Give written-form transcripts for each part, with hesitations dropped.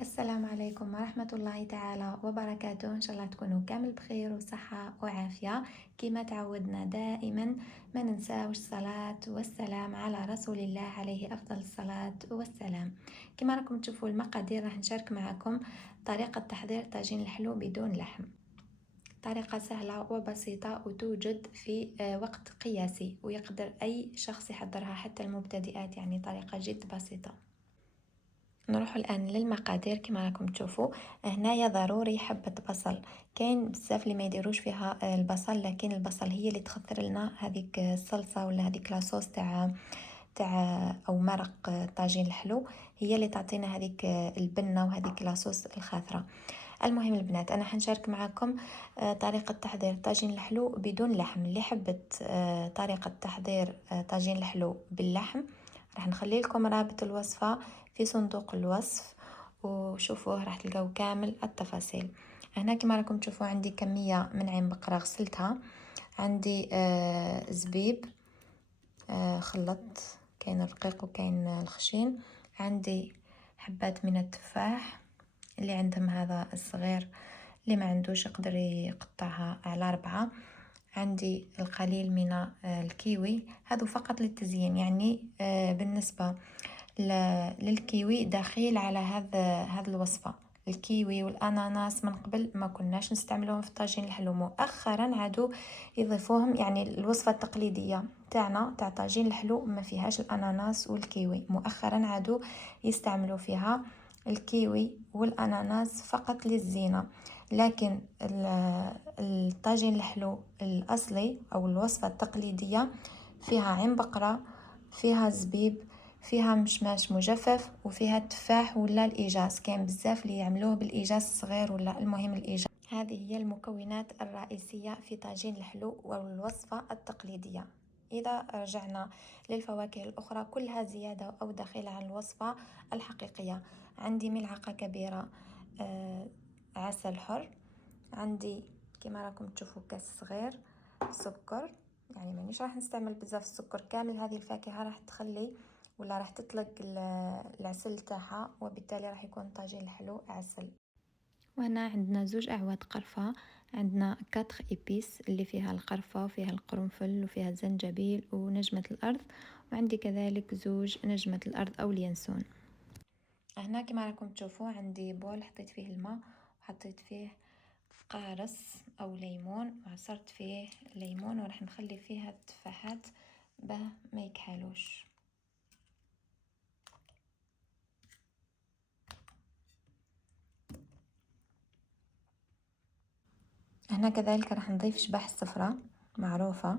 السلام عليكم ورحمة الله تعالى وبركاته. إن شاء الله تكونوا كامل بخير وصحة وعافية. كما تعودنا دائما ما ننساوش الصلاة والسلام على رسول الله عليه أفضل الصلاة والسلام. كما راكم تشوفوا المقادير راح نشارك معكم طريقة تحضير طاجين الحلو بدون لحم. طريقة سهلة وبسيطة وتوجد في وقت قياسي ويقدر أي شخص يحضرها حتى المبتدئات، يعني طريقة جد بسيطة. نروح الان للمقادير. كما راكم تشوفوا هنايا ضروري حبة بصل. كاين بزاف اللي ما يديروش فيها البصل، لكن البصل هي اللي تخثر لنا هذيك الصلصه ولا هذيك لاصوص تاع او مرق طاجين الحلو، هي اللي تعطينا هذيك البنه وهذيك لاصوص الخاثره. المهم البنات، انا حنشارك معكم طريقه تحضير طاجين الحلو بدون لحم. اللي حبت طريقه تحضير طاجين الحلو باللحم راح نخلي لكم رابط الوصفه في صندوق الوصف، وشوفوه راح تلقاو كامل التفاصيل. هنا كما راكم تشوفوا عندي كميه من عين بقره غسلتها، عندي زبيب خلطت، كاين الرقيق وكاين الخشين، عندي حبات من التفاح اللي عندهم هذا الصغير، اللي ما عندوش يقدر يقطعها على 4. عندي القليل من الكيوي، هذا فقط للتزيين، يعني بالنسبة للكيوي دخيل على هذا الوصفة. الكيوي والاناناس من قبل ما كناش نستعملوهم في طاجين الحلو، مؤخرا عادوا يضيفوهم، يعني الوصفة التقليدية تاعنا تاع طاجين الحلو ما فيهاش الاناناس والكيوي، مؤخرا عادوا يستعملوا فيها الكيوي والاناناس فقط للزينة. لكن الطاجين الحلو الاصلي او الوصفة التقليدية فيها عين بقرة، فيها زبيب، فيها مشماش مجفف، وفيها التفاح ولا الايجاز. كاين بزاف اللي يعملوه بالايجاز الصغير ولا المهم الايجاز. هذه هي المكونات الرئيسية في طاجين الحلو والوصفة التقليدية. إذا رجعنا للفواكه الأخرى كلها زيادة أو دخيلة عن الوصفة الحقيقية. عندي ملعقة كبيرة عسل حر، عندي كما راكم تشوفوا كاس صغير سكر، يعني مانيش راح نستعمل بزاف السكر، كامل هذه الفاكهة راح تخلي ولا راح تطلق العسل تاعها، وبالتالي راح يكون طاجين الحلو عسل. وهنا عندنا زوج أعواد قرفة، عندنا 4 إبيس اللي فيها القرفة وفيها القرنفل وفيها الزنجبيل ونجمة الأرض، وعندي كذلك زوج نجمة الأرض أو اليانسون. هنا كما راكم تشوفوا عندي بول حطيت فيه الماء وحطيت فيه قارص أو ليمون وعصرت فيه ليمون، وراح نخلي فيه هاد التفاحات به ما يكحلوش. هنا كذلك راح نضيف شباح الصفراء معروفة،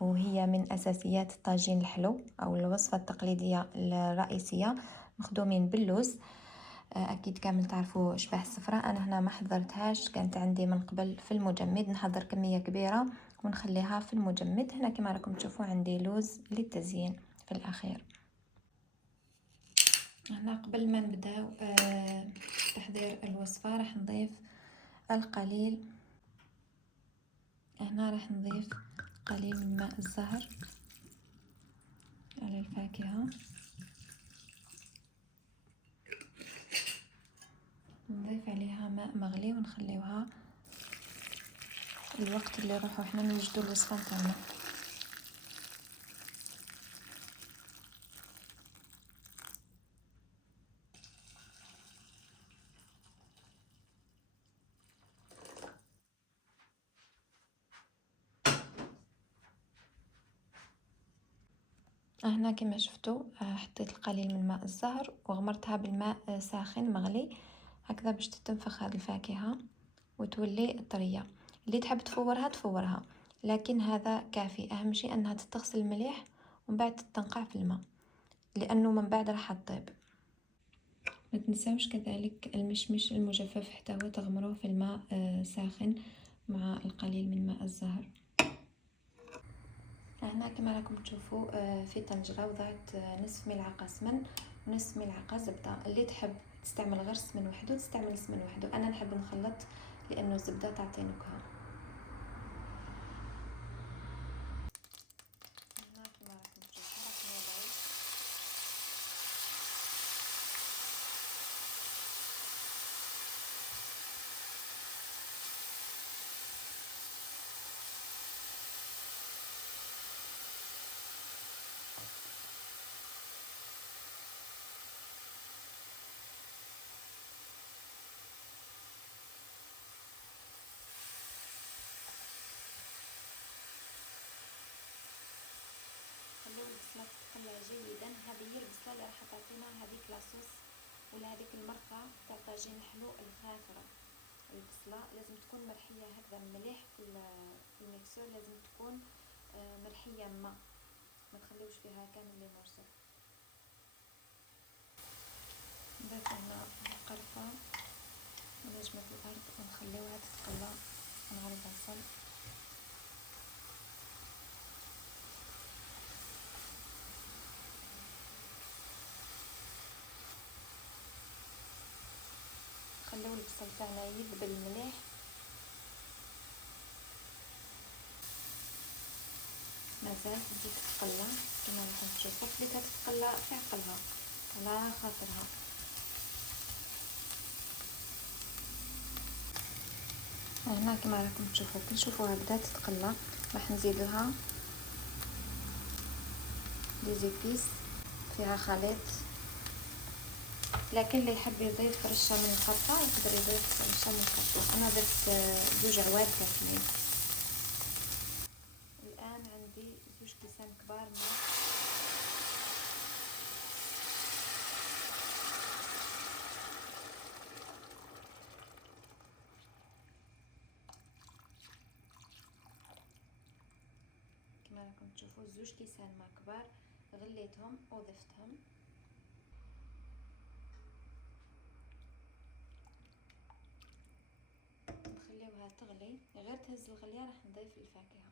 وهي من أساسيات الطاجين الحلو أو الوصفة التقليدية الرئيسية، مخدومين باللوز. أكيد كامل تعرفوا شباح الصفراء. أنا هنا ما حضرتهاش، كانت عندي من قبل في المجمد، نحضر كمية كبيرة ونخليها في المجمد. هنا كما راكم تشوفوا عندي لوز للتزيين في الأخير. هنا قبل ما نبداو تحضير الوصفة راح نضيف القليل، هنا راح نضيف قليل من ماء الزهر على الفاكهة، نضيف عليها ماء مغلي ونخليوها الوقت اللي نروحو حنا نوجدو الوصفة نتاعنا. هنا كما شفتوا حطيت القليل من ماء الزهر وغمرتها بالماء ساخن مغلي هكذا باش تتنفخ هذه الفاكهة وتولي طرية. اللي تحب تفورها تفورها، لكن هذا كافي. اهم شيء انها تتغسل مليح ومن بعد تنقع في الماء، لانه من بعد راح تطيب. ما تنساوش كذلك المشمش المجفف حتى هو تغمروه في الماء ساخن مع القليل من ماء الزهر. هنا كما راكم تشوفوا في طنجرة وضعت نصف ملعقة سمن ونصف ملعقة زبدة. اللي تحب تستعمل غير السمن وحده تستعمل السمن وحده، انا نحب نخلط لانه الزبدة تعطي نكهة. هنا كما راكم تشوفوا راح نضع البصلة تتقلى جيدا. هذه هي البصلة اللي راح تعطينا هذيك لاصوص ولا هذيك المرقة تاع طاجين حلو الخاطرة. البصلة لازم تكون مرحية هكذا مليح في الميكسور، لازم تكون مرحية ما تخليوش فيها كامل لي مرسل. نضيف هنا القرفة ونجمة الأرض ونخليوها تتقلى مع البصل. نخليو البصل تاعنا يذبل مليح. مازال تزيد تتقلى كما راكم تشوفوا، خليتها تتقلى في عقلها على خاطرها. هنا كما راكم تشوفوا كي نشوفوها بدات تتقلى راح نزيدوها دي زيبيس فيها خليط، لكن اللي يحب يضيف رشه من القرفه يقدر يضيف رشه من القرفه. انا درت 2 عواد كافيين. الان عندي 2 كيسان كبار ماء. كما راكم تشوفوا 2 كيسان ماء كبار غليتهم وضفتهم. نخليوها تغلي، غير تهز الغليه راح نضيف الفاكهه.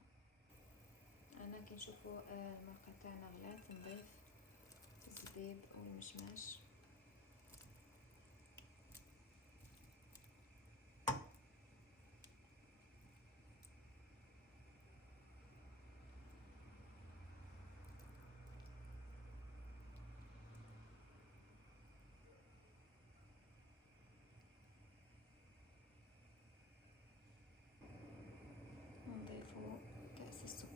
انا كي نشوفوا المرقه تاعنا غلات نضيف الزبيب او المشماش. ونضيفوا كأس السكر.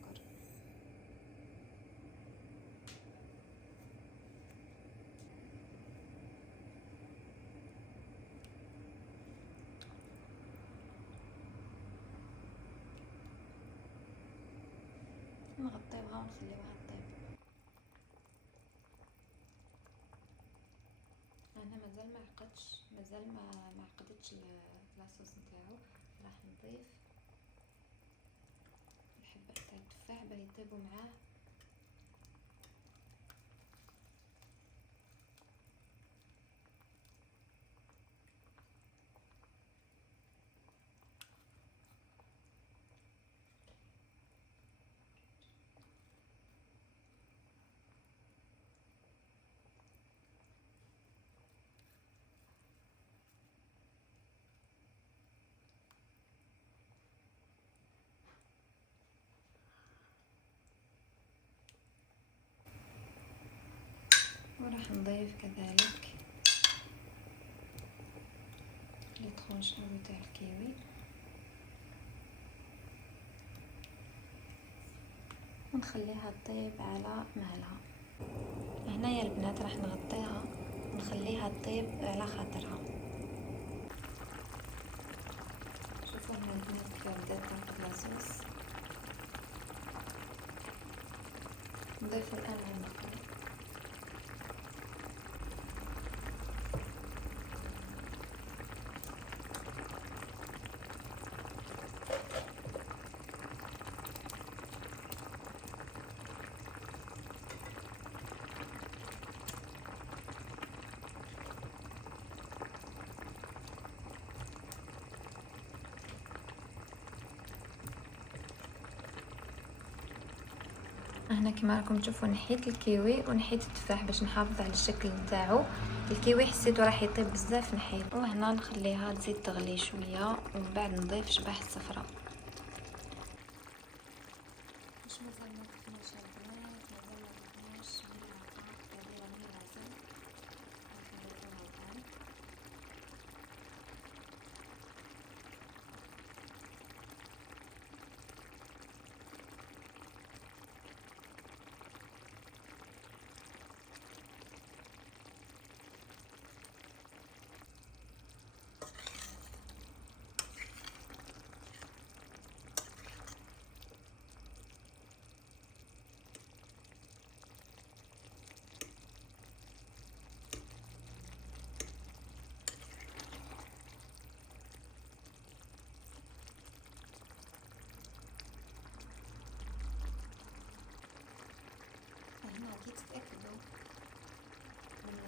نغطيوها ونخليوها تطيب. انا مازال ما عقدتش، مازال ما عقدتش لاصوص نتاعو. راح نضيف الحبة تاع التفاح باه يطيبوا معاه. وراح نضيف كذلك الطرونش تاع الكيوي ونخليها تطيب على مهلها. هنا يا البنات راح نغطيها ونخليها تطيب على خاطرها. شوفوا هنا البنات كيف بدات تنقط لاصوص. نضيفوا الان المرقه. هنا كما راكم تشوفوا نحيت الكيوي ونحيت التفاح باش نحافظ على الشكل نتاعو. الكيوي حسيتو راح يطيب بزاف نحيت. وهنا نخليها تزيد تغلي شويه ومن بعد نضيف شباح الصفراء. واش مازال ما كملش البنات، مازال ما ضفناش ملعقه كبيره من العسل. راح نضيفوها الان.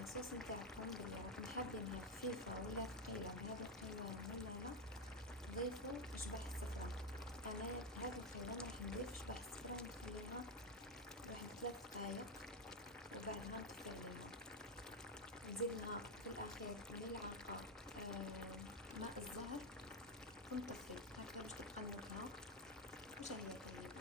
الصوص نتاعكم باللي راكم حابينها خفيفة ولا ثقيلة بهذا القوام ولا لا، ضيفوا شبح السفران. أنا هذا القوام راح نضيف شبح السفران نخليها واحد 3 دقايق وبعدها نطفي. نزيدلها في الأخير ملعقة ماء الزهر ونطفي هكذا باش تبقى النكهة مشهية طيبة.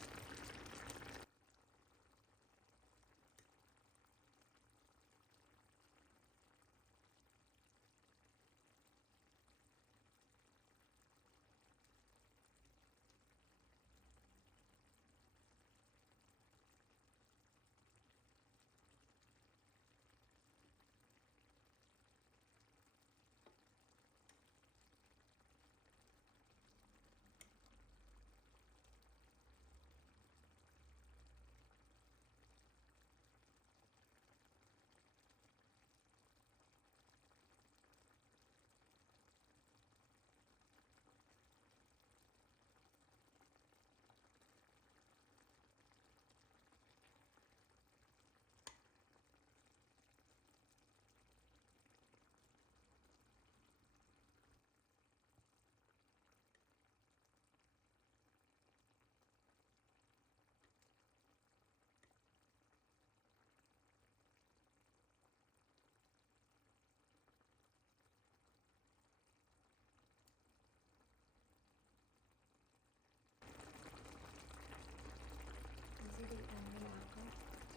نزيد الآن ملعقة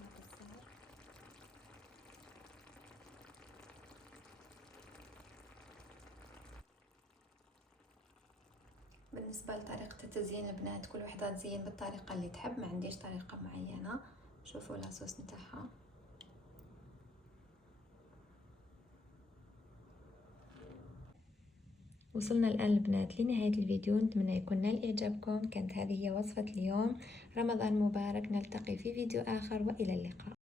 ماء الزهر بالنسبة لطريقة التزيين البنات كل وحدة تزين بالطريقة اللي تحب، ما عنديش طريقة معينة. شوفوا لاصوص نتاعها. وصلنا الآن البنات لنهاية الفيديو، نتمنى يكون نال إعجابكم. كانت هذه هي وصفة اليوم. رمضان مبارك، نلتقي في فيديو آخر وإلى اللقاء.